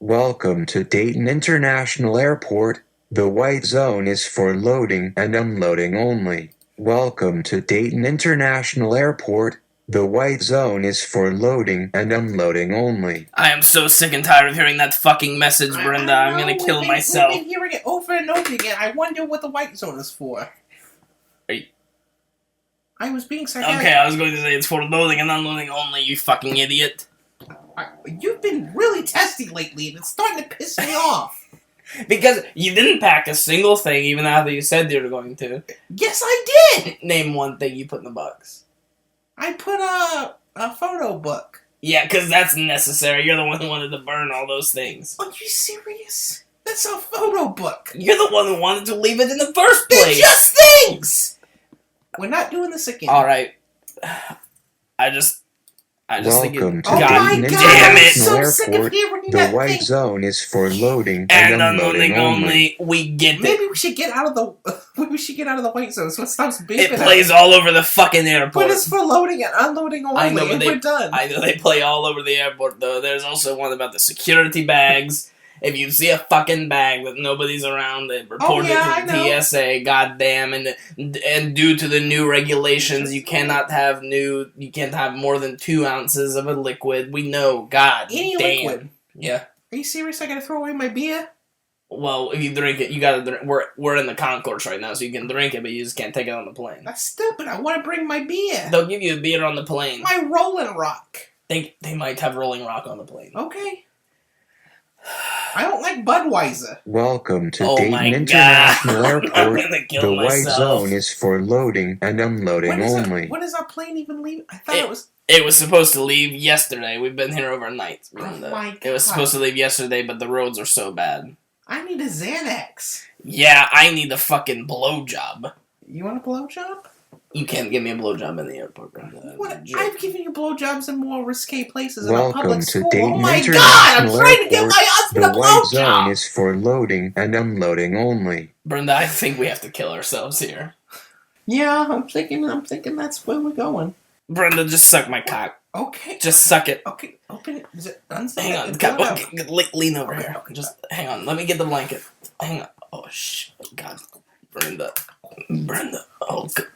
Welcome to Dayton International Airport. The white zone is for loading and unloading only. Welcome to Dayton International Airport. The white zone is for loading and unloading only. I am so sick and tired of hearing that fucking message, Brenda. I'm gonna kill myself. We've been hearing it over and over again. I wonder what the white zone is for. I was being sarcastic. Okay, I was going to say it's for loading and unloading only, you fucking idiot. You've been really testy lately, and it's starting to piss me off. Because you didn't pack a single thing, even after you said you were going to. Yes, I did! Name one thing you put in the box. I put a photo book. Yeah, because that's necessary. You're the one who wanted to burn all those things. Are you serious? That's a photo book. You're the one who wanted to leave it in the first place. They're just things! We're not doing this again. Alright. I just think it... Welcome to God Dayton damn it! International I'm so sick of Airport. hearing The that white thing. zone is for loading And unloading only. We get it. Maybe we should get out of the white zone so it stops beeping. It plays all over the fucking airport. But it's for loading and unloading only, I know, but we're done. I know they play all over the airport, though. There's also one about the security bags. If you see a fucking bag that nobody's around, they report it to the TSA. Goddamn, and due to the new regulations, you can't have more than 2 ounces of a liquid. We know, God Any damn. liquid? Yeah. Are you serious? I gotta throw away my beer? Well, if you drink it, you gotta drink. We're in the concourse right now, so you can drink it, but you just can't take it on the plane. That's stupid. I want to bring my beer. They'll give you a beer on the plane. My Rolling Rock. They might have Rolling Rock on the plane. Okay. I don't like Budweiser. Welcome to Oh Dayton my God. International I'm Airport. gonna kill The white myself. zone is for loading and unloading only. When is our plane even leaving? I thought it was... It was supposed to leave yesterday. We've been here overnight. Oh my God. It was supposed to leave yesterday, but the roads are so bad. I need a Xanax. Yeah, I need a fucking blowjob. You want a blowjob? You can't give me a blowjob in the airport, bro. I've given you blowjobs in more risque places in a public Welcome to school. Dayton Oh my International God! I'm trying to give Airport. my husband The a white zone blowjob! is for loading and unloading only. Brenda, I think we have to kill ourselves here. Yeah, I'm thinking that's where we're going. Brenda, just suck my cock. Okay. Just suck it. Okay, open it. Is it unstuck? Hang on. Lean over here. Just hang on. Let me get the blanket. Hang on. Oh, shit. God. Brenda. Oh, God.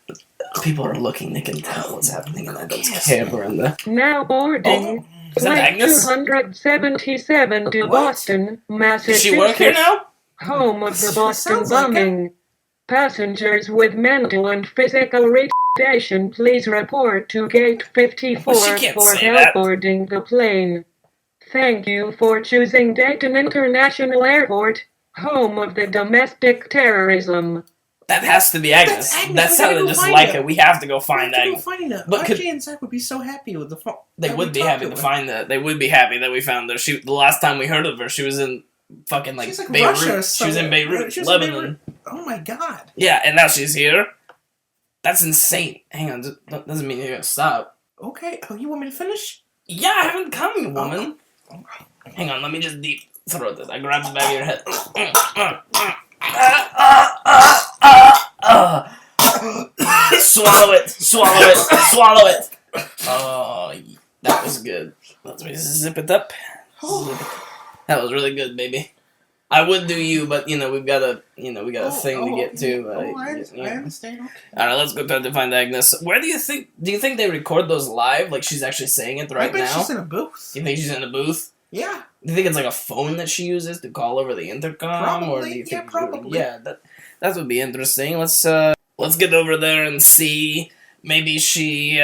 People are looking. They can tell what's happening, and I don't care, Brenda. Now boarding. Is that Flight Agnes? 277 to What? Boston, Does Massachusetts. she work here now? Home of the Boston Sounds like it. bombing. Passengers with mental and physical retardation, please report to gate 54 Well, she can't for say help that. boarding the plane. Thank you for choosing Dayton International Airport, home of the domestic terrorism. That has to be Agnes. That's Agnes. That We sounded gotta go just find like her. her. We have to go find Go Agnes. find her. But Archie and Zach would be so happy with the phone. They would be happy to find that. They would be happy that we found her. The last time we heard of her, she was in fucking She's like Beirut. Russia or She was in somewhere. Beirut, She was in Lebanon. Oh my God. Yeah, and now she's here. That's insane. Hang on, that doesn't mean you're gonna stop. Okay. Oh, you want me to finish? Yeah, I haven't come, you woman. Hang on, let me just deep throat this. I grabbed the back of your head. Swallow it. Swallow it. Oh, that was good. Let me zip it up. That was really good, baby. I would do you, but we've got a thing to get to. I understand. Okay. All right, let's go try to find Agnes. Where do you think they record those live? Like she's actually saying it right I bet now? she's in a booth. You think she's in a booth? Yeah. Do you think it's like a phone that she uses to call over the intercom? Probably. Or do you think Yeah, probably. Yeah, that would be interesting. Let's get over there and see. Maybe she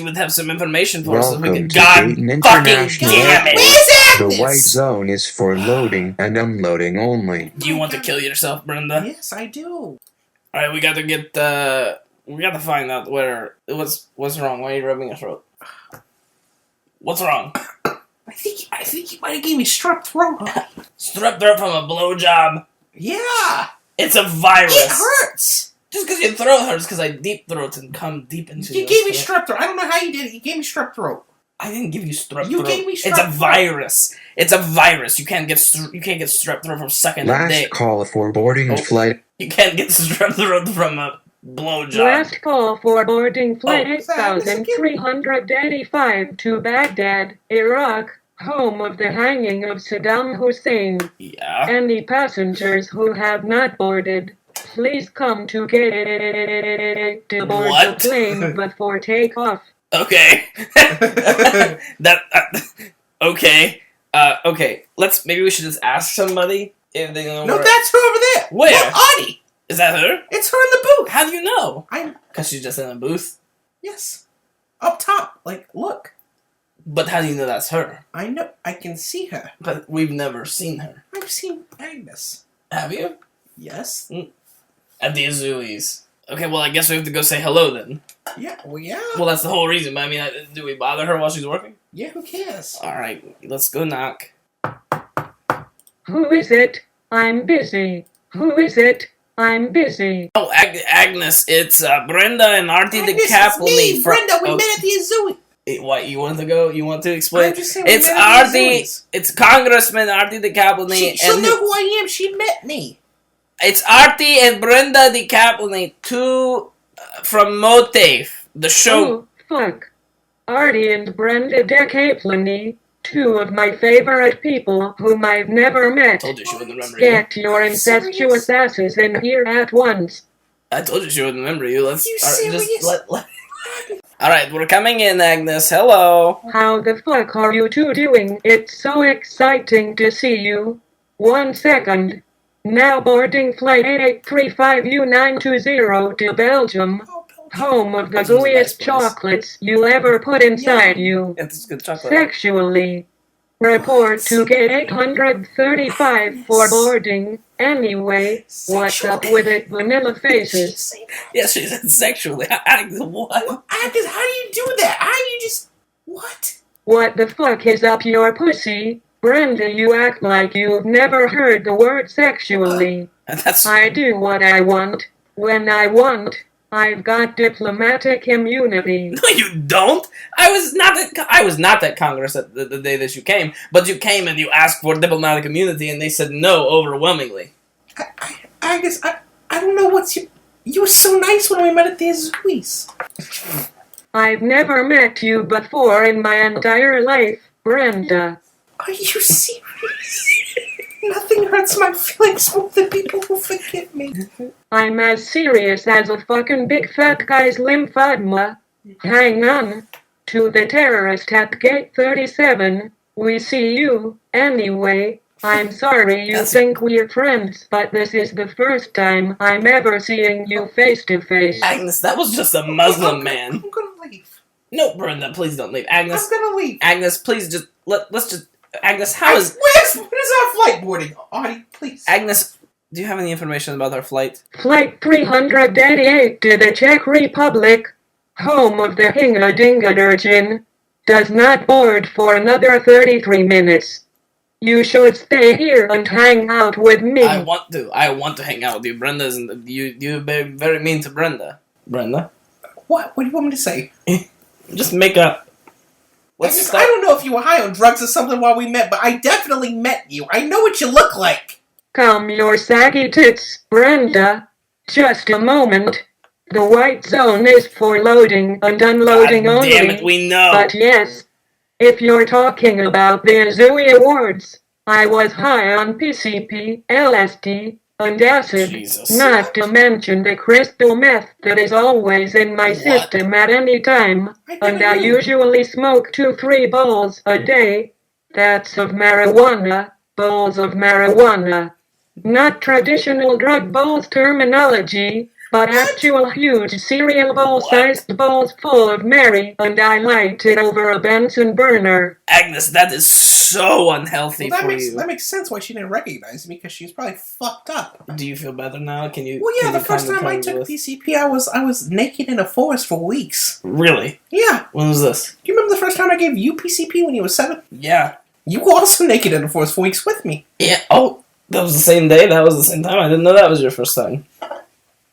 would have some information for us. So we Welcome could. to God Dayton fucking International damn it! Airport. The white zone is for loading and unloading only. Do you want to kill yourself, Brenda? Yes, I do. All right, we got to get. We got to find out what's wrong. Why are you rubbing your throat? What's wrong? I think you might have gave me strep throat. Strep throat from a blowjob. Yeah. It's a virus. It hurts. Just because your throat hurts, because I deep throat and come deep into You your gave me throat. strep throat. I don't know how you did it. You gave me strep throat. I didn't give you strep You throat. gave me It's a strep throat. virus. It's a virus. You can't get strep throat from sucking a Last dick. call for boarding flight. You can't get strep throat from a blowjob. Last call for boarding flight Oh, is that Agnes again? 8385 to Baghdad, Iraq. home of the hanging of Saddam Hussein. Yeah. Any passengers who have not boarded, please come to get to board What? the plane before takeoff. Okay. Okay. Okay. Maybe we should just ask somebody if they know. No, that's her over there. Where? Look, Artie. Is that her? It's her in the booth. How do you know? I'm. Because she's just in a booth. Yes. Up top. Like, look. But how do you know that's her? I know. I can see her. But we've never seen her. I've seen Agnes. Have you? Yes. At the Azulis. Okay, well, I guess we have to go say hello then. Yeah. Well, yeah. Well, that's the whole reason. But I mean, do we bother her while she's working? Yeah. Who cares? Alright, let's go knock. Who is it? I'm busy. Who is it? I'm busy. Oh, Agnes, it's Brenda and Artie the Agnes, Captain. it's me, Brenda. We met at the Azui. What, you want to go? You want to explain? I'm just saying we It's met at the Artie. Azulis. It's Congressman Artie the Captain. She'll know who I am. She met me. It's Artie and Brenda the Captain, two from MOATAIF, the show. Oh, fuck. Artie and Brenda Decaplaney, two of my favorite people whom I've never met. I told you she wouldn't remember you. Get your incestuous asses in here at once. I told you she wouldn't remember you. Let's You just serious? Alright, we're coming in, Agnes. Hello. How the fuck are you two doing? It's so exciting to see you. 1 second. Now boarding flight 8835U920 to Belgium, home of the This is a nice gooeyest place. chocolates you ever put inside you. It's good chocolate. Sexually. Report to gate 835 for boarding. Anyway, what's up with it, vanilla faces? Yes, she said sexually. What? Agnes, how do you do that? How do you just... What? What the fuck is up your pussy? Brenda, you act like you've never heard the word sexually. That's I do what I want, when I want. I've got diplomatic immunity. no, you don't. I was not at Congress at the day that you came, but you came and you asked for diplomatic immunity, and they said no overwhelmingly. Agnes, I don't know what's you... You were so nice when we met at the Azuis. I've never met you before in my entire life, Brenda. Are you serious? Nothing hurts my feelings more than people who forgive me. I'm as serious as a fucking big fat guy's lymphedema. Hang on. To the terrorist at gate 37, we see you. Anyway, I'm sorry you think we're friends, but this is the first time I'm ever seeing you face to face. Agnes, that was just a Muslim man. I'm gonna leave. No, Brenda, please don't leave. Agnes, I'm gonna leave. Agnes, please just let's just. Agnes, how is Where's our flight boarding? Artie, please. Agnes? Do you have any information about our flight? Flight 388 to the Czech Republic, home of the Hinga-Dinga-Durchin, does not board for another 33 minutes. You should stay here and hang out with me. I want to hang out with you. Brenda isn't. You're very, very mean to Brenda. Brenda, What? What do you want me to say? just make up. Let's Agnes, start. I don't know if you were high on drugs or something while we met, but I definitely met you. I know what you look like. Calm your saggy tits, Brenda. Just a moment. The white zone is for loading and unloading God only. damn it, we know. But yes, if you're talking about the Azui Awards, I was high on PCP, LSD, and acid, Jesus. not to mention the crystal meth that is always in my system at any time, and I usually smoke 2-3 bowls a day. That's of marijuana, bowls of marijuana. Not traditional drug bowls terminology, but actual huge cereal bowl-sized bowls full of Mary, and I light it over a Benson burner. Agnes, that is so unhealthy Well, for you. that makes sense why she didn't recognize me, because she was probably fucked up. Do you feel better now? Can you? Well, yeah, can the you first kind of time I tell me took this? PCP, I was naked in a forest for weeks. Really? Yeah. When was this? Do you remember the first time I gave you PCP when you were 7? Yeah. You were also naked in a forest for weeks with me. Yeah. Oh, that was the same day. That was the same time. I didn't know that was your first time.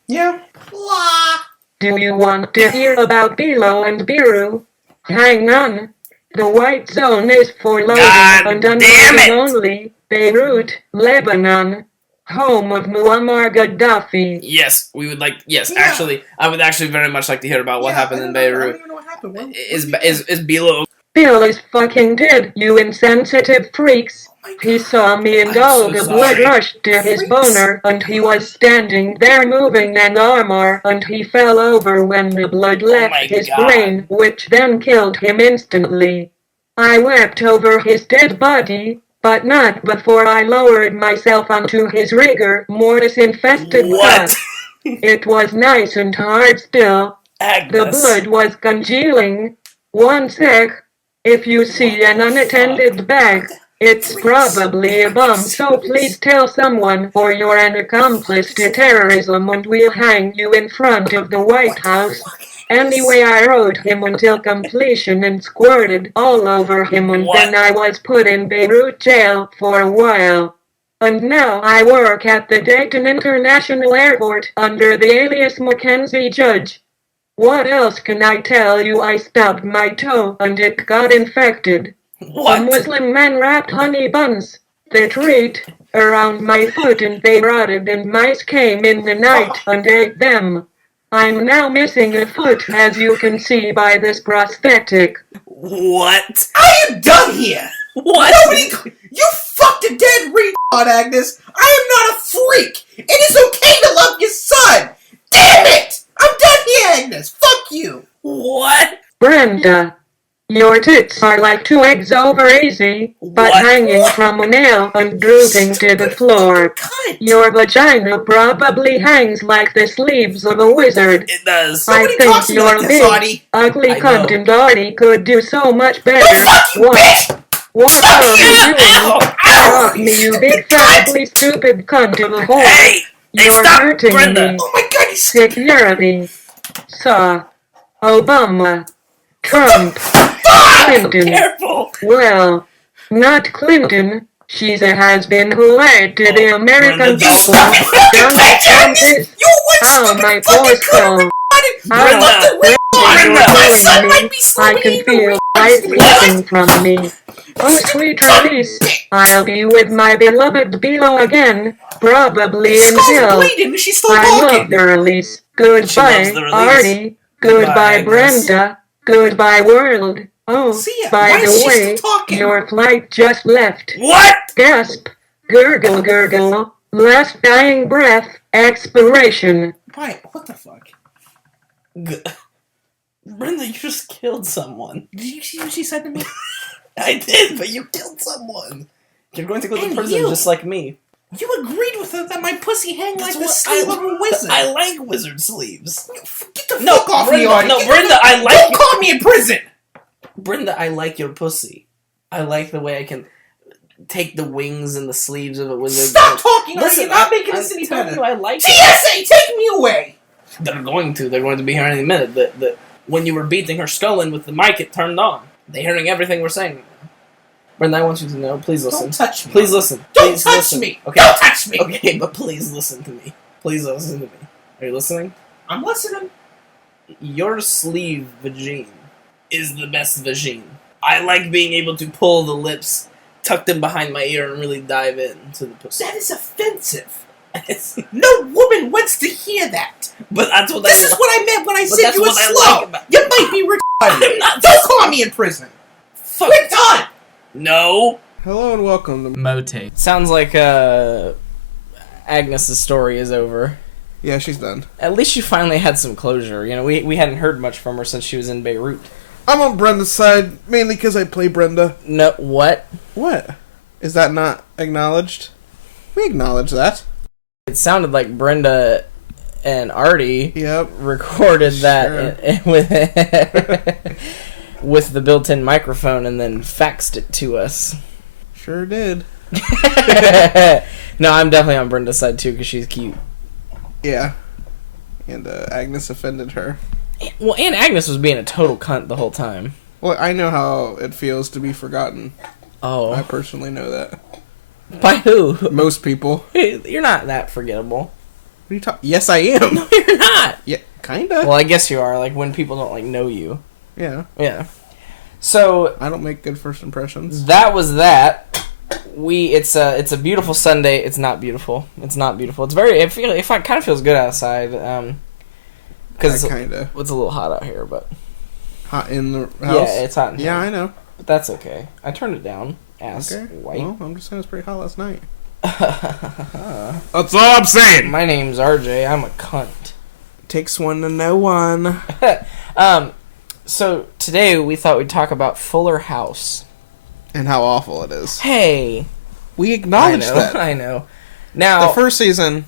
Yeah. Blah. Do you want to hear about Bilo and Biru? Hang on. The white zone is for loading God and damn unloading it! only. Beirut, Lebanon, home of Muammar Gaddafi. Yes, we would like. Yes, Yeah. actually, I would actually very much like to hear about what Yeah, happened I in don't know- I Beirut. don't even know what happened. Is Bilo Bill is fucking dead, you insensitive freaks. He saw me and all the blood rushed to his boner, and he was standing there moving an armor, and he fell over when the blood left his brain, which then killed him instantly. I wept over his dead body, but not before I lowered myself onto his rigor mortis-infested butt. It was nice and hard still. Agnes. The blood was congealing. 1 sec. If you see an unattended bag, it's probably a bomb, so please tell someone or you're an accomplice to terrorism and we'll hang you in front of the White House. Anyway, I rode him until completion and squirted all over him, and then I was put in Beirut jail for a while. And now I work at the Dayton International Airport under the alias Mackenzie Judge. What else can I tell you? I stubbed my toe and it got infected. What? A Muslim man wrapped honey buns, the treat, around my foot and they rotted, and mice came in the night and ate them. I'm now missing a foot, as you can see by this prosthetic. What? I am done here! What? You fucked a dead retard, Agnes! I am not a freak! It is okay to love your son! Damn it! I'm done here, Agnes! Fuck you! What? Brenda, your tits are like 2 eggs over easy, but hanging from a nail and drooping to the floor. Your vagina probably hangs like the sleeves of a wizard. It does. I think your big, ugly cunt and Artie could do so much better. What are you doing? Fuck me, you big, ugly, stupid cunt of a whore. Hey, You're stop, hurting Brenda. me. Oh my god, he's Security. Saw. Obama. Trump. Clinton. Careful. Well, not Clinton. She's a has-been who lied to the American people. Don't count this. Oh, my poor soul. I can feel life leaking from me. Oh, sweet release. I'll be with my beloved Bilo again, probably in hell. I love the release. Goodbye, Artie. Goodbye, Brenda. Goodbye, world. Oh, by the way, your flight just left. What? Gasp. Gurgle, gurgle. Last dying breath. Expiration. Why? What the fuck? Brenda, you just killed someone. Did you see what she said to me? I did, but you killed someone. You're going to go to prison just like me. You agreed with her that my pussy hang like the sleeve of a wizard. I like wizard sleeves. Get the fuck off me, Artie. No, Brenda, I like... Don't call me in prison! Brenda, I like your pussy. I like the way I can take the wings and the sleeves of a wizard. Stop talking! Listen, you're not making this any better. I like TSA, take me away! They're going to be here any minute. When you were beating her skull in with the mic, it turned on. They're hearing everything we're saying. Brenda, I want you to know, please listen. Don't touch me. Please listen. Don't touch me! Okay. Don't touch me! Okay, but please listen to me. Please listen to me. Are you listening? I'm listening. Your sleeve vagine is the best vagine. I like being able to pull the lips, tuck them behind my ear, and really dive into the pussy. That is offensive. No woman wants to hear that. But that's what This is what I meant when I said you were slow. You might be retarded. Don't call me in prison. Fuck. We're done. No. Hello and welcome to MOATAIF. Sounds like Agnes' story is over. Yeah, she's done. At least she finally had some closure. You know, we hadn't heard much from her since she was in Beirut. I'm on Brenda's side, mainly because I play Brenda. No, what? What? Is that not acknowledged? We acknowledge that. It sounded like Brenda and Artie recorded that with the built-in microphone and then faxed it to us. Sure did. No, I'm definitely on Brenda's side too because she's cute. Yeah. And Agnes offended her. Well, and Agnes was being a total cunt the whole time. Well, I know how it feels to be forgotten. Oh. I personally know that. By who? Most people. You're not that forgettable. What are you talking? Yes, I am. No, you're not. Yeah, kinda. Well, I guess you are. Like when people don't like know you. Yeah. Yeah. So I don't make good first impressions. that was that. It's a beautiful Sunday. It's not beautiful. It's not beautiful. It's very. It kind of feels good outside. Because kinda. it's a little hot out here, but Hot in the house. yeah, it's hot. In yeah, here. I know. but that's okay. I turned it down. Ass white. Well, I'm just saying it's pretty hot last night. That's all I'm saying. My name's RJ. I'm a cunt. Takes one to know one. So today we thought we'd talk about Fuller House. And how awful it is. Hey. We acknowledge that. I know. Now, the first season,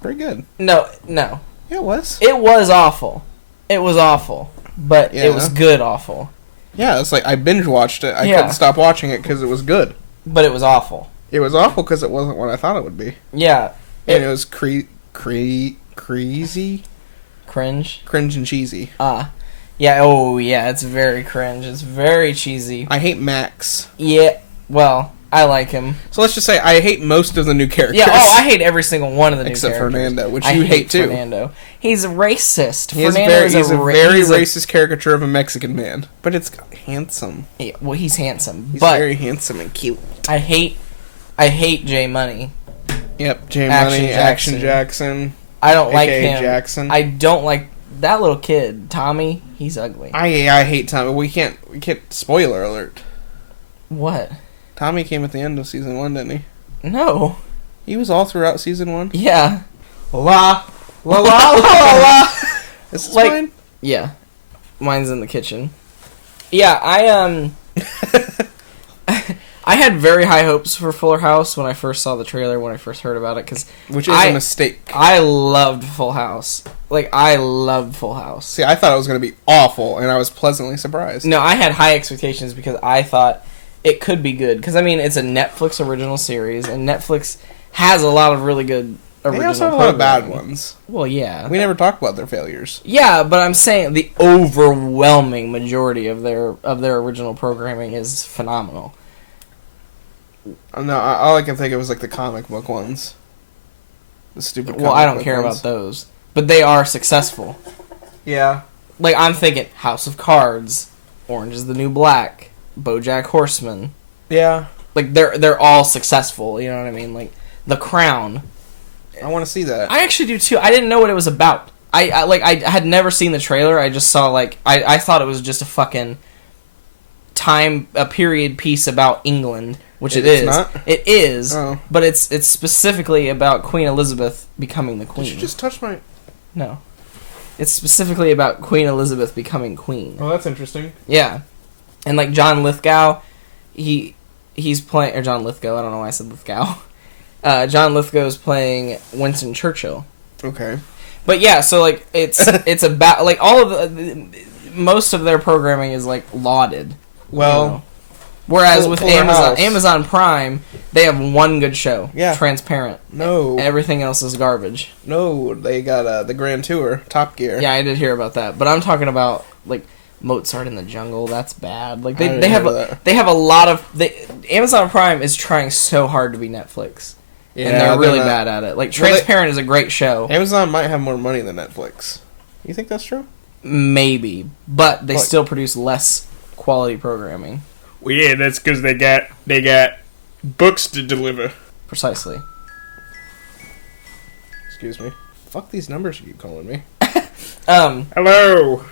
pretty good. No. Yeah, it was. It was awful. It was awful. But Yeah. it was good awful. Yeah, it's like I binge watched it. I couldn't stop watching it because it was good. But it was awful. It was awful because it wasn't what I thought it would be. Yeah. And it was crazy. Cringe. Cringe and cheesy. Yeah, oh yeah, it's very cringe. It's very cheesy. I hate Max. Yeah, well, I like him. So let's just say I hate most of the new characters. Yeah, I hate every single one of the new characters. Except Fernando, which I you hate too. Fernando. He's racist. He's a very racist caricature of a Mexican man. But it's handsome. Yeah, well, he's handsome. He's but very handsome and cute. I hate J Money. Yep, J Money, Action Jackson. I don't like him. Jackson. I don't like that little kid, Tommy. He's ugly. I hate Tommy. We can't. Spoiler alert. What? Tommy came at the end of season 1, didn't he? No. He was all throughout season 1. Yeah. La la la la la. Is this Like, mine? Yeah. Mine's in the kitchen. Yeah, I had very high hopes for Fuller House when I first saw the trailer, when I first heard about it, because Which is a mistake. I loved Full House. Like, I loved Full House. See, I thought it was going to be awful, and I was pleasantly surprised. No, I had high expectations because I thought it could be good. Because, I mean, it's a Netflix original series, and Netflix has a lot of really good original They also have a lot of bad programming. ones. Well, yeah. We never talk about their failures. Yeah, but I'm saying the overwhelming majority of their original programming is phenomenal. No, all I can think of is like the comic book ones. The stupid. Well, I don't care about those, but they are successful. Yeah. Like, I'm thinking House of Cards, Orange is the New Black, BoJack Horseman. Yeah. Like, they're all successful. You know what I mean? Like The Crown. I want to see that. I actually do too. I didn't know what it was about. I had never seen the trailer. I just saw I thought it was just a fucking a period piece about England, which it is. Not? It is, Oh. but it's specifically about Queen Elizabeth becoming the queen. Did you just touch my... No. It's specifically about Queen Elizabeth becoming queen. Oh, that's interesting. Yeah. And like John Lithgow, he's playing, or John Lithgow, I don't know why I said Lithgow. John Lithgow's playing Winston Churchill. Okay. But yeah, so like it's about like all of most of their programming is like lauded. Well, you know? Whereas with Fuller House. Amazon Prime, they have one good show. Yeah. Transparent. No. Everything else is garbage. No, they got the Grand Tour, Top Gear. Yeah, I did hear about that, but I'm talking about like Mozart in the Jungle. That's bad. Like I didn't they have hear that. they have a lot of Amazon Prime is trying so hard to be Netflix. Yeah, And they're really not. bad at it. Like, Well, Transparent is a great show. Amazon might have more money than Netflix. You think that's true? Maybe. But they Like- still produce less quality programming. Well, yeah, that's because they got books to deliver. Precisely. Excuse me. Fuck these numbers you keep calling me. Hello.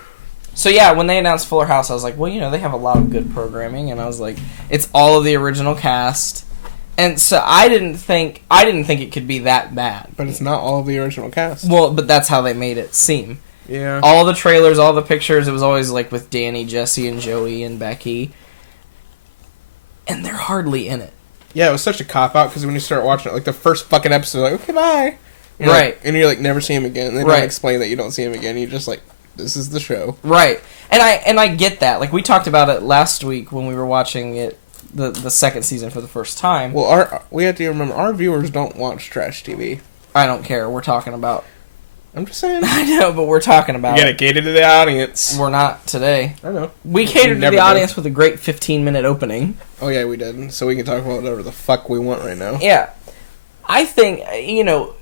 So yeah, when they announced Fuller House, I was like, well, you know, they have a lot of good programming, and I was like, it's all of the original cast. And so I didn't think it could be that bad. But it's not all of the original cast. Well, but that's how they made it seem. Yeah. All the trailers, all the pictures, it was always like with Danny, Jesse, and Joey and Becky. And they're hardly in it. Yeah, it was such a cop-out, because when you start watching it, like, the first fucking episode, like, okay, bye. And Right. and you're like, never see him again. And they Right. don't explain that you don't see him again. You're just like, this is the show. Right. And I get that. Like, we talked about it last week when we were watching it, the second season for the first time. Well, we have to remember, our viewers don't watch trash TV. I don't care. We're talking about... I'm just saying. I know, but we're talking about... You gotta cater to the audience. We're not today. I know. We catered to never the do. audience with a great 15-minute opening. Oh, yeah, we did. So we can talk about whatever the fuck we want right now. Yeah. I think, you know,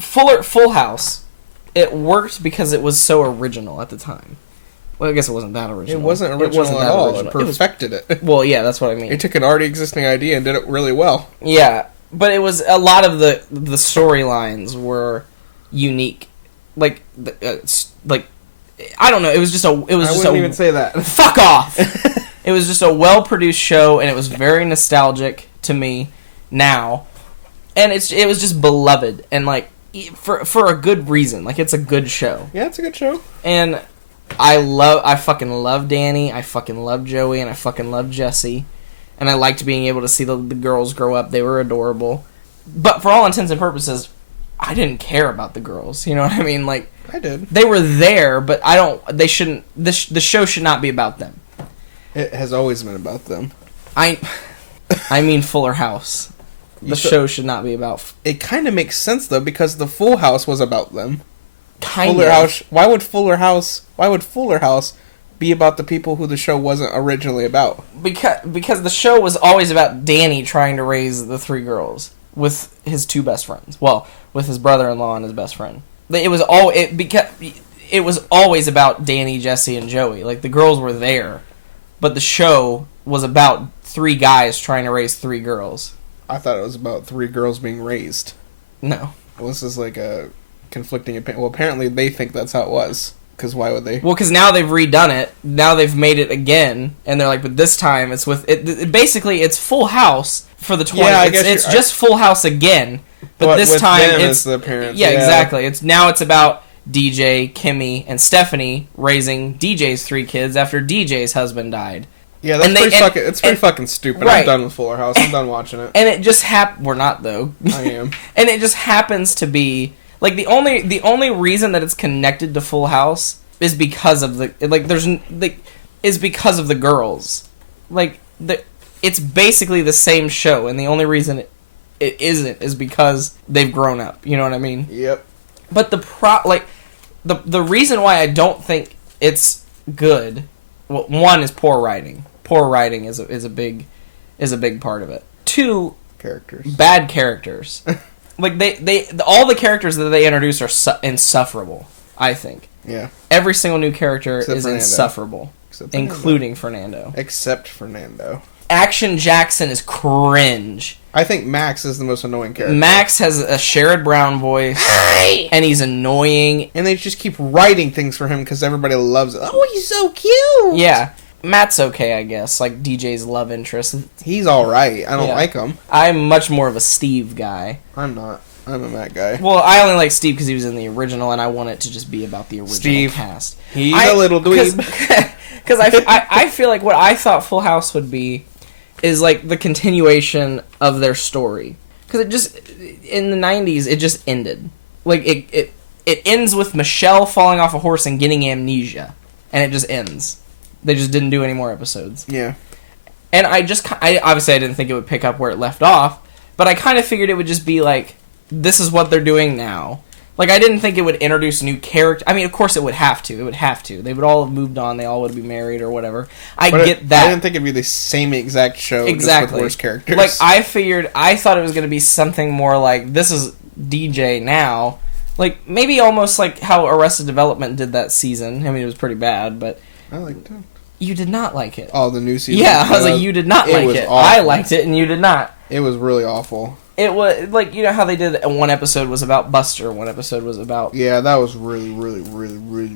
Full House, it worked because it was so original at the time. Well, I guess it wasn't that original. It wasn't original at that all. original. It perfected it. Well, yeah, that's what I mean. It took an already existing idea and did it really well. Yeah, but it was a lot of the storylines were unique. Like I don't know. It was just a. I wouldn't even say that. Fuck off. It was just a well-produced show, and it was very nostalgic to me now. And it was just beloved, and, like, for a good reason. Like, it's a good show. Yeah, it's a good show. And I fucking love Danny, I fucking love Joey, and I fucking love Jesse. And I liked being able to see the girls grow up. They were adorable. But for all intents and purposes, I didn't care about the girls. You know what I mean? Like, I did. They were there, but they shouldn't, the show should not be about them. It has always been about them. I mean Fuller House. The show should not be about... It kind of makes sense, though, because the Full House was about them. Kind of. Why would Fuller House be about the people who the show wasn't originally about? Because the show was always about Danny trying to raise the three girls with his two best friends. Well, with his brother-in-law and his best friend. It was always about Danny, Jesse, and Joey. Like, the girls were there, but the show was about three guys trying to raise three girls. I thought it was about three girls being raised. No. Well, this is like a conflicting opinion. Well, apparently they think that's how it was. Because why would they? Well, because now they've redone it. Now they've made it again, and they're like, but this time it's with it. Basically, it's Full House for the 20. Yeah, it's just Full House again, but this with time them it's as the parents. Yeah, exactly. It's about DJ, Kimmy, and Stephanie raising DJ's three kids after DJ's husband died. Yeah, that's pretty fucking stupid. Right. I'm done with Fuller House. I'm done watching it. And it just we're not, though. I am. And it just happens to be like the only reason that it's connected to Full House is because of is because of the girls. Like, it's basically the same show, and the only reason it isn't is because they've grown up. You know what I mean? Yep. But the reason why I don't think it's good, well, one is poor writing. Poor writing is a big part of it. Two, characters. Bad characters. Like all the characters that they introduce are insufferable, I think. Yeah. Every single new character Except is Fernando. Insufferable, including Fernando. Except Fernando. Action Jackson is cringe. I think Max is the most annoying character. Max has a Sherrod Brown voice. Hi! And he's annoying. And they just keep writing things for him because everybody loves it. Oh, he's so cute! Yeah. Matt's okay, I guess. Like, DJ's love interest. He's alright. I don't like him. I'm much more of a Steve guy. I'm not. I'm a Matt guy. Well, I only like Steve because he was in the original, and I want it to just be about the original cast. He's a little dweeb. Because I feel like what I thought Full House would be is, like, the continuation of their story. Because it just, in the 90s, it just ended. Like, it ends with Michelle falling off a horse and getting amnesia. And it just ends. They just didn't do any more episodes. Yeah. And obviously I didn't think it would pick up where it left off, but I kind of figured it would just be like, this is what they're doing now. Like, I didn't think it would introduce new characters. I mean, of course it would have to. It would have to. They would all have moved on. They all would be married or whatever. I get that. I didn't think it'd be the same exact show, exactly. just with worse characters. Like, I thought it was going to be something more like, this is DJ now. Like, maybe almost like how Arrested Development did that season. I mean, it was pretty bad, but... I liked it. You did not like it. Oh, the new season? Yeah, I was like, you did not like it. Awful. I liked it, and you did not. It was really awful. It was, like, you know how they did, one episode was about Buster, one episode was about... Yeah, that was really, really, really, really,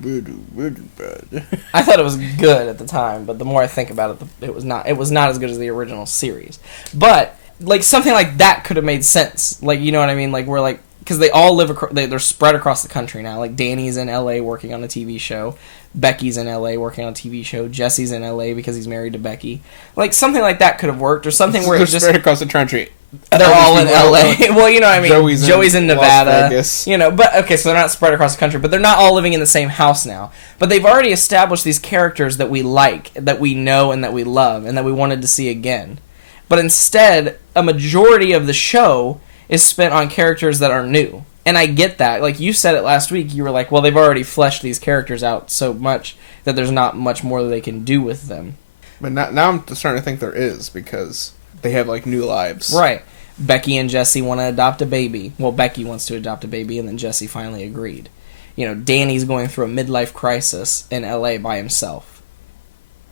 really, really bad. I thought it was good at the time, but the more I think about it, it was not as good as the original series. But, like, something like that could have made sense. Like, you know what I mean? Like, we're like... Because they all live... They're spread across the country now. Like, Danny's in L.A. working on a TV show. Becky's in L.A. working on a TV show. Jesse's in L.A. because he's married to Becky. Like, something like that could have worked. Or something where it's just... spread across the country. They're all in L.A. Well, you know what I mean? Joey's in Nevada. Las Vegas. You know, but... Okay, so they're not spread across the country. But they're not all living in the same house now. But they've already established these characters that we like, that we know, and that we love, and that we wanted to see again. But instead, a majority of the show is spent on characters that are new. And I get that. Like, you said it last week. You were like, well, they've already fleshed these characters out so much that there's not much more that they can do with them. But now I'm starting to think there is, because they have, like, new lives. Right. Becky and Jesse want to adopt a baby. Well, Becky wants to adopt a baby, and then Jesse finally agreed. You know, Danny's going through a midlife crisis in L.A. by himself.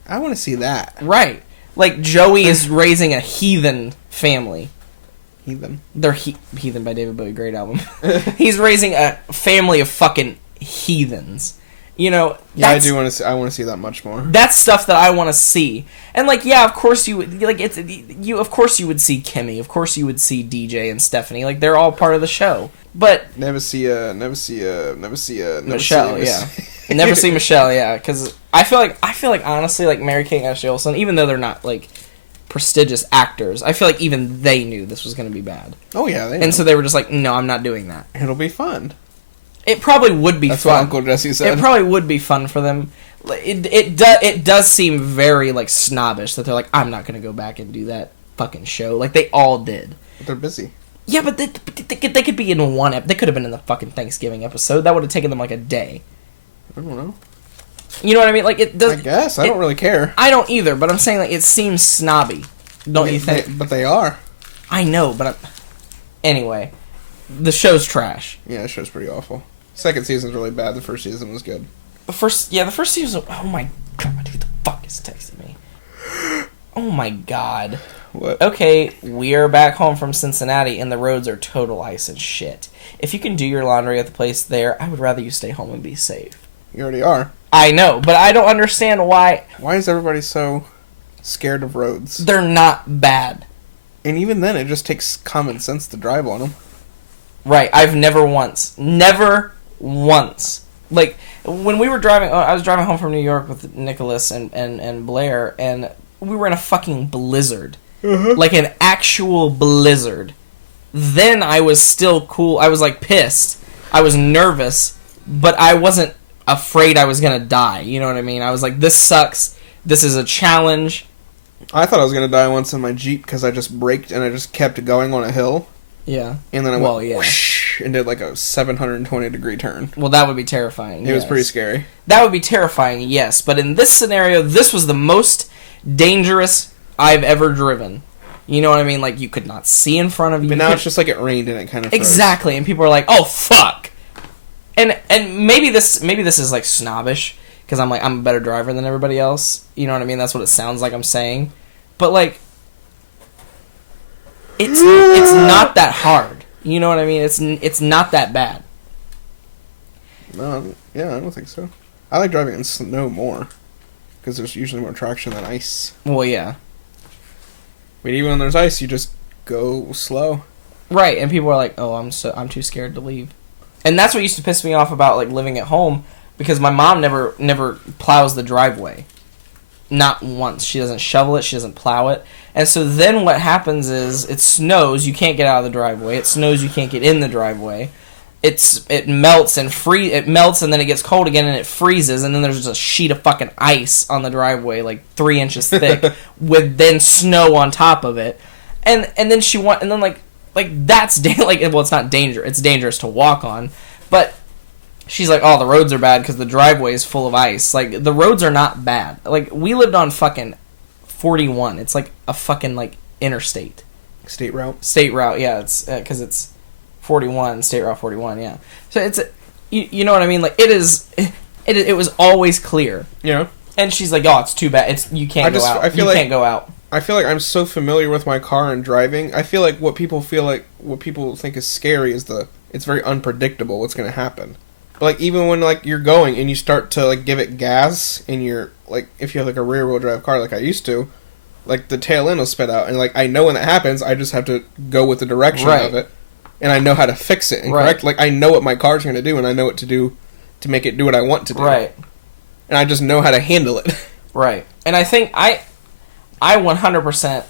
I want to see that. Right. Like, Joey is raising a heathen family. Heathen. They're Heathen by David Bowie, great album. He's raising a family of fucking heathens. You know, yeah, I do want to. I want to see that much more. That's stuff that I want to see, and like, yeah, of course you would like it's you. Of course you would see Kimmy. Of course you would see DJ and Stephanie. Like they're all part of the show. But never see Michelle. Yeah, never see Michelle. Yeah, because I feel like honestly, like Mary-Kate and Ashley Olsen, even though they're not like prestigious actors, I feel like even they knew this was going to be bad. Oh yeah, they know. And so they were just like, no, I'm not doing that. It'll be fun. It probably would be That's fun. what Uncle Jesse said. It probably would be fun for them. It does seem very like snobbish that they're like, I'm not going to go back and do that fucking show. Like they all did. But they're busy. Yeah, but they could be in one episode. They could have been in the fucking Thanksgiving episode. That would have taken them like a day. I don't know. You know what I mean? Like it does. I guess I don't really care. I don't either. But I'm saying like it seems snobby. Don't you think? But they are. I know, but anyway, the show's trash. Yeah, the show's pretty awful. Second season's really bad. The first season was good. The first season. Oh my god, who the fuck is texting me? Oh my god. What? Okay, we are back home from Cincinnati, and the roads are total ice and shit. If you can do your laundry at the place there, I would rather you stay home and be safe. You already are. I know, but I don't understand why. Why is everybody so scared of roads? They're not bad. And even then, it just takes common sense to drive on them. Right, I've never once. Like, when we were driving, I was driving home from New York with Nicholas and Blair, and we were in a fucking blizzard. Like an actual blizzard. Then I was still cool. I was like pissed. I was nervous, but I wasn't afraid I was gonna die. You know what I mean? I was like, this sucks. This is a challenge. I thought I was gonna die once in my Jeep because I just braked and I just kept going on a hill. Yeah. And then I went whoosh, and did like a 720 degree turn. Well, that would be terrifying. It was pretty scary. That would be terrifying, yes. But in this scenario, this was the most dangerous I've ever driven. You know what I mean? Like, you could not see in front of you. But now it's just like it rained and it kind of froze. Exactly, and people are like, oh, fuck. And maybe this is, like, snobbish, because I'm a better driver than everybody else. You know what I mean? That's what it sounds like I'm saying. But, like, it's not that hard. You know what I mean? It's not that bad. No, yeah, I don't think so. I like driving in snow more, because there's usually more traction than ice. Well, yeah. But even when there's ice, you just go slow. Right, and people are like, "Oh, I'm too scared to leave," and that's what used to piss me off about like living at home, because my mom never plows the driveway, not once. She doesn't shovel it, she doesn't plow it, and so then what happens is it snows, you can't get out of the driveway. It snows, you can't get in the driveway. It melts and then it gets cold again and it freezes, and then there's just a sheet of fucking ice on the driveway like 3 inches thick with then snow on top of it, and then that's well, it's not danger, it's dangerous to walk on, but she's like, oh, the roads are bad because the driveway is full of ice. Like, the roads are not bad. Like, we lived on fucking 41. It's like a fucking like interstate State route, yeah. It's because it's 41, State Route 41, yeah. So it's, you know what I mean? Like, it was always clear. Yeah. And she's like, oh, it's too bad. You can't go out. Can't go out. I feel like I'm so familiar with my car and driving. I feel like what people think is scary is it's very unpredictable what's going to happen. But like, even when like you're going and you start to like give it gas and you're like, if you have like a rear wheel drive car like I used to, like the tail end will spit out, and like I know when that happens, I just have to go with the direction of it. And I know how to fix it and correct. Like, I know what my car's going to do, and I know what to do to make it do what I want to do. Right. And I just know how to handle it. Right. And I think I 100%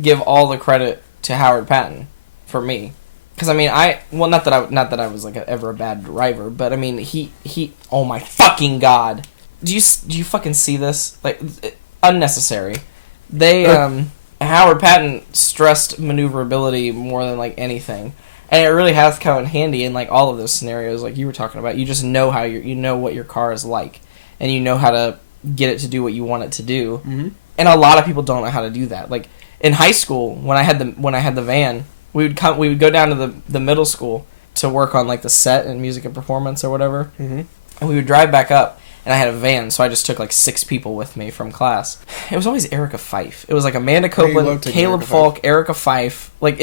give all the credit to Howard Patton for me. Because, I mean, not that I was, like, ever a bad driver, but, I mean, he oh my fucking God. Do you fucking see this? Like, unnecessary. They, Howard Patton stressed maneuverability more than, like, anything. And it really has come in handy in like all of those scenarios, like you were talking about. You just know how you know what your car is like, and you know how to get it to do what you want it to do. Mm-hmm. And a lot of people don't know how to do that. Like in high school, when I had the van, we would go down to the middle school to work on like the set and music and performance or whatever, mm-hmm. And we would drive back up, and I had a van, so I just took like 6 people with me from class. It was always Erica Fife. It was like Amanda Copeland, Caleb Falk, Erica Fife. Like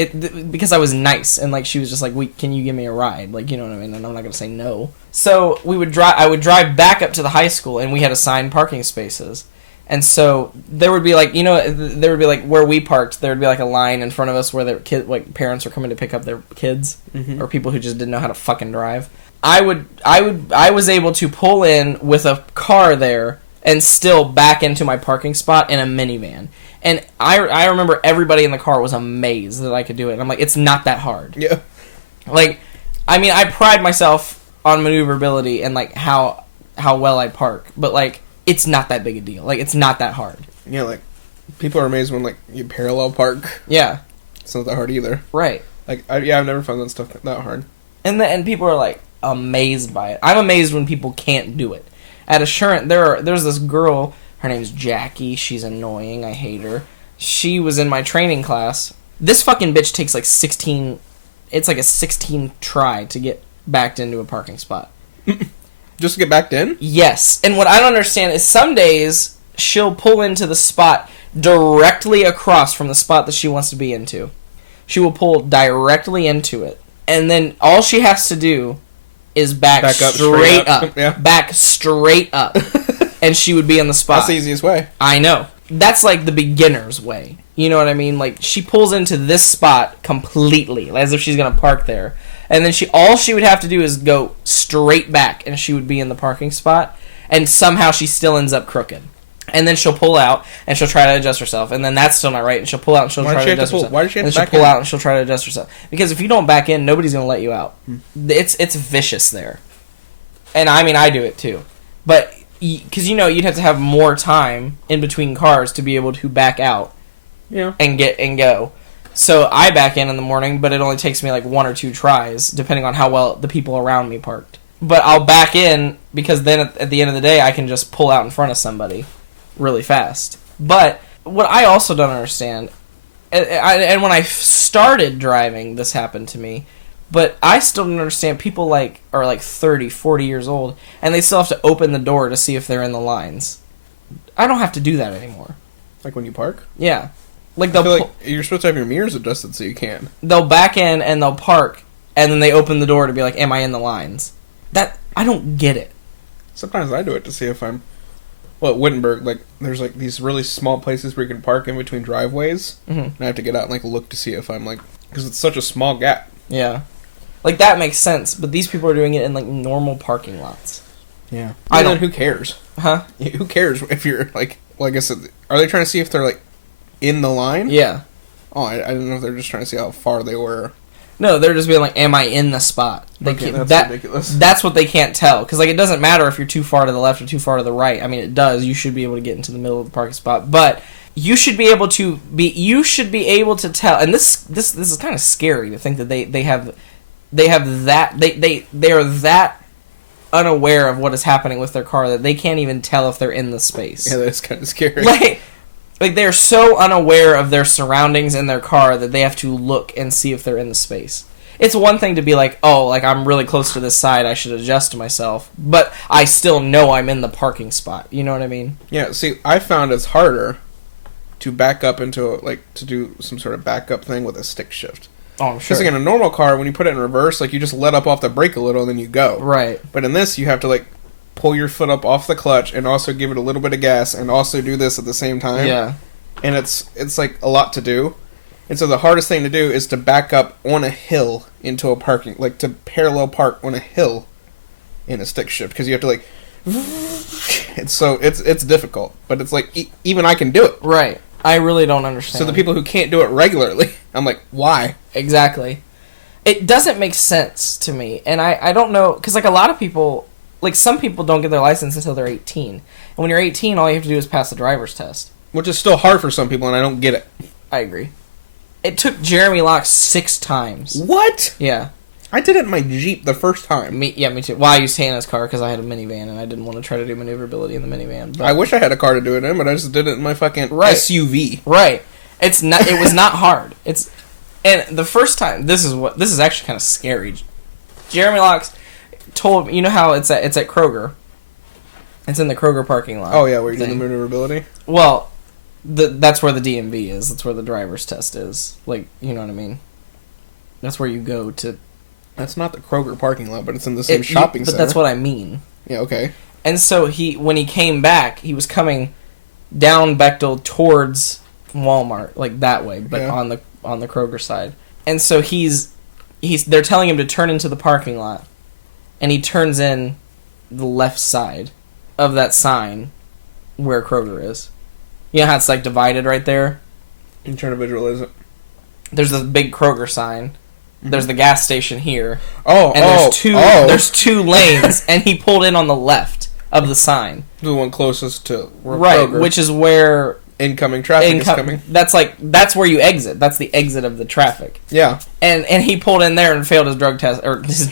because I was nice, and like she was just like, can you give me a ride? Like, you know what I mean? And I'm not gonna say no. So I would drive back up to the high school, and we had assigned parking spaces. And so there would be like, there would be like where we parked, there would be like a line in front of us where their parents were coming to pick up their kids, or people who just didn't know how to fucking drive. I was able to pull in with a car there and still back into my parking spot in a minivan. And I remember everybody in the car was amazed that I could do it. And I'm like, it's not that hard. Yeah. Like, I mean, I pride myself on maneuverability and like how well I park, but like, it's not that big a deal. Like, it's not that hard. Yeah, like, people are amazed when like you parallel park. Yeah. It's not that hard either. Right. Like, I've never found that stuff that hard. And people are like amazed by it. I'm amazed when people can't do it. At Assurant, there's this girl, her name's Jackie, she's annoying, I hate her. She was in my training class. This fucking bitch takes like 16, it's like a 16 try to get backed into a parking spot. Just to get backed in? Yes. And what I don't understand is some days she'll pull into the spot directly across from the spot that she wants to be into. She will pull directly into it. And then all she has to do is back up, straight up. Yeah. Back straight up. And she would be in the spot. That's the easiest way. I know. That's like the beginner's way. You know what I mean? Like, she pulls into this spot completely, as if she's going to park there. And then all she would have to do is go straight back, and she would be in the parking spot. And somehow she still ends up crooked. And then she'll pull out, and she'll try to adjust herself. And then that's still not right, and she'll pull out, and she'll try to adjust herself. Why does she have to back in? And then she'll pull out, and she'll try to adjust herself. Because if you don't back in, nobody's going to let you out. It's vicious there. And, I mean, I do it, too. But, because, you'd have to have more time in between cars to be able to back out. Yeah. And go. So I back in the morning, but it only takes me like 1 or 2 tries, depending on how well the people around me parked. But I'll back in, because then at the end of the day, I can just pull out in front of somebody really fast. But what I also don't understand, and when I started driving, this happened to me, but I still don't understand, people are like 30, 40 years old, and they still have to open the door to see if they're in the lines. I don't have to do that anymore. Like when you park? Yeah. Like I feel like you're supposed to have your mirrors adjusted so you can. They'll back in and they'll park, and then they open the door to be like, am I in the lines? I don't get it. Sometimes I do it to see if I'm... Well, at Wittenberg, like, there's like these really small places where you can park in between driveways, and I have to get out and like look to see if I'm like... Because it's such a small gap. Yeah. Like, that makes sense, but these people are doing it in like normal parking lots. Yeah. I don't... Who cares? Huh? Yeah, who cares if you're like... Well, I guess... Are they trying to see if they're like in the line? Yeah. Oh, I didn't know if they're just trying to see how far they were. No, they're just being like, am I in the spot? That's ridiculous. That's what they can't tell. Because, like, it doesn't matter if you're too far to the left or too far to the right. I mean, it does. You should be able to get into the middle of the parking spot. But you should be able to tell. And this is kind of scary to think that they are that unaware of what is happening with their car that they can't even tell if they're in the space. Yeah, that's kind of scary. Like, they're so unaware of their surroundings in their car that they have to look and see if they're in the space. It's one thing to be like, oh, like, I'm really close to this side, I should adjust myself, but I still know I'm in the parking spot. You know what I mean? Yeah, see, I found it's harder to back up into, to do some sort of backup thing with a stick shift. Oh, I'm sure. Because, like, in a normal car, when you put it in reverse, like, you just let up off the brake a little, and then you go. Right. But in this, you have to, like, pull your foot up off the clutch and also give it a little bit of gas and also do this at the same time. Yeah. And it's like a lot to do. And so the hardest thing to do is to back up on a hill into a parking, like to parallel park on a hill in a stick shift, because you have to like it's difficult, but it's like even I can do it. Right. I really don't understand. So the people who can't do it regularly, I'm like, why? Exactly. It doesn't make sense to me, and I don't know, because like a lot of people, like some people don't get their license until they're 18, and when you're 18, all you have to do is pass the driver's test. Which is still hard for some people, and I don't get it. I agree. It took Jeremy Locke 6 times. What? Yeah. I did it in my Jeep the first time. Me too. Well, I used Hannah's car because I had a minivan, and I didn't want to try to do maneuverability in the minivan. But... I wish I had a car to do it in, but I just did it in my fucking SUV. Right. It was not hard. And the first time, this is actually kind of scary. Jeremy Locke told me, you know how it's at Kroger, It's in the Kroger parking lot. Oh, yeah, where you do the maneuverability? Well, that's where the DMV is. That's where the driver's test is. Like, you know what I mean? That's where you go to... That's not the Kroger parking lot, but it's in the same shopping center. But that's what I mean. Yeah, okay. And so when he came back, he was coming down Bechtel towards Walmart, like that way, but on the Kroger side. And so they're telling him to turn into the parking lot, and he turns in the left side of that sign where Kroger is. You know how it's like divided right there? I'm trying to visualize it. There's this big Kroger sign. Mm-hmm. There's the gas station here. There's two lanes, and he pulled in on the left of the sign. The one closest to Kroger. Which is where incoming traffic is coming. That's where you exit. That's the exit of the traffic. Yeah. And he pulled in there and failed his drug test, his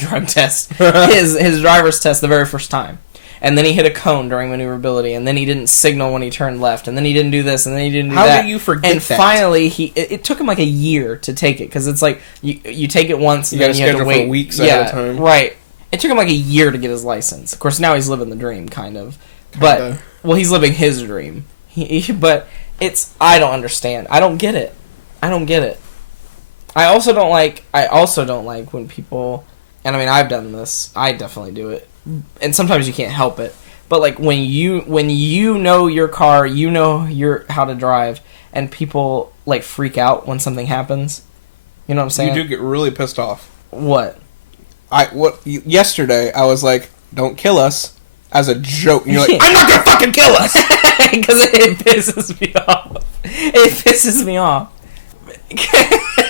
driver's test the very first time. And then he hit a cone during maneuverability, and then he didn't signal when he turned left, and then he didn't do this, and then he didn't do that. How do you forget and that? And finally, it took him like a year to take it, because it's like, you take it once, and then you have to wait. For weeks at a time. Right. It took him like a year to get his license. Of course, now he's living the dream, kind of. But, well, he's living his dream. But I don't understand. I don't get it. I also don't like when people, and I mean, I've done this. I definitely do it. And sometimes you can't help it, but like when you know your car, you know how to drive, and people like freak out when something happens. You know what I'm saying? You do get really pissed off. What? Yesterday I was like, "Don't kill us," as a joke. And you're like, "I'm not gonna fucking kill us," because it pisses me off. It pisses me off.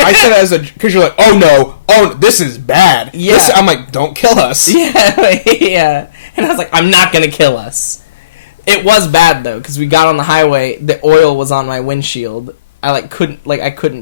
I said it because you're like, oh no, this is bad. Yeah. I'm like, don't kill us. Yeah. And I was like, I'm not gonna kill us. It was bad though, because we got on the highway, the oil was on my windshield. I couldn't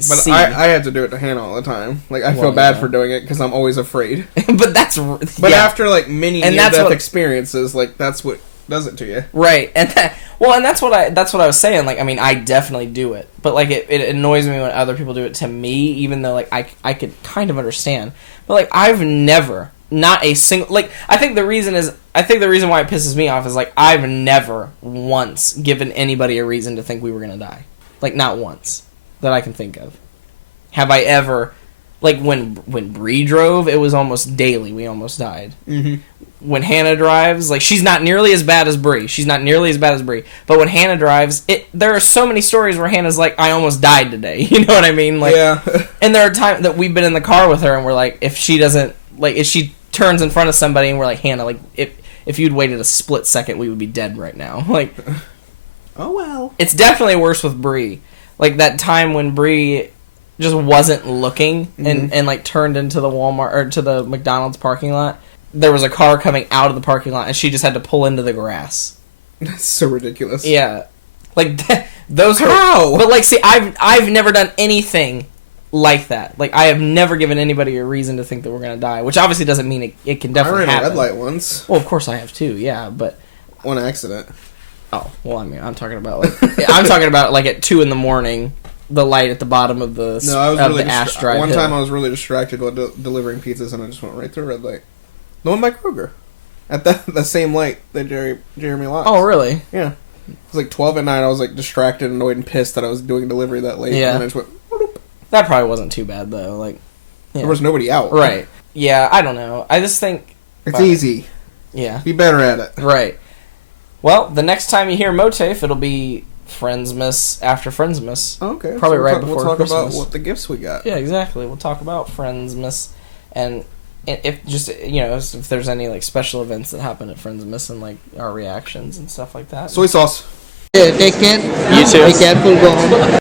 see. But I had to do it to Hannah all the time. Like, I feel bad for doing it because I'm always afraid. But after like many near-death experiences, like that's what does it to you. Right. And that's what I was saying. Like, I mean, I definitely do it, but like it annoys me when other people do it to me, even though like I could kind of understand. But like I've never, not a single, like I think the reason why it pisses me off is like I've never once given anybody a reason to think we were gonna die. Like, not once that I can think of. Have I ever, like when Bree drove, it was almost daily we almost died. Mm-hmm. When Hannah drives, like, she's not nearly as bad as Bree. But when Hannah drives, there are so many stories where Hannah's like, I almost died today. You know what I mean? Like, yeah. And there are times that we've been in the car with her and we're like, if she turns in front of somebody and we're like, Hannah, like, if you'd waited a split second, we would be dead right now. Like, oh well. It's definitely worse with Bree. Like, that time when Bree just wasn't looking and like, turned into the Walmart, or to the McDonald's parking lot. There was a car coming out of the parking lot, and she just had to pull into the grass. That's so ridiculous. Yeah, like those are. How? But like, see, I've never done anything like that. Like, I have never given anybody a reason to think that we're gonna die, which obviously doesn't mean it can definitely happen. I ran a red light once. Well, of course I have too. Yeah, but one accident. Oh well, I mean, I'm talking about like at 2 a.m. The light at the bottom of the Ash Drive. One time I was really distracted while delivering pizzas, and I just went right through a red light. The one by Kroger. At the same light that Jeremy locks. Oh, really? Yeah. It was like 12 at night. I was like distracted, annoyed, and pissed that I was doing delivery that late. Yeah. And I just went, whoop. That probably wasn't too bad, though. Like, yeah. There was nobody out. Right. Yeah, I don't know. I just think... It's easy. Yeah. Be better at it. Right. Well, the next time you hear MOATAIF, it'll be Friendsmas after Friendsmas. Okay. Probably so right before We'll talk Christmas. about what the gifts we got. Yeah, exactly. We'll talk about Friendsmas, and if just, you know, if there's any like special events that happen at Friendsmas and like our reactions and stuff like that. Soy sauce. Yeah, take care. You too. Be careful, go home.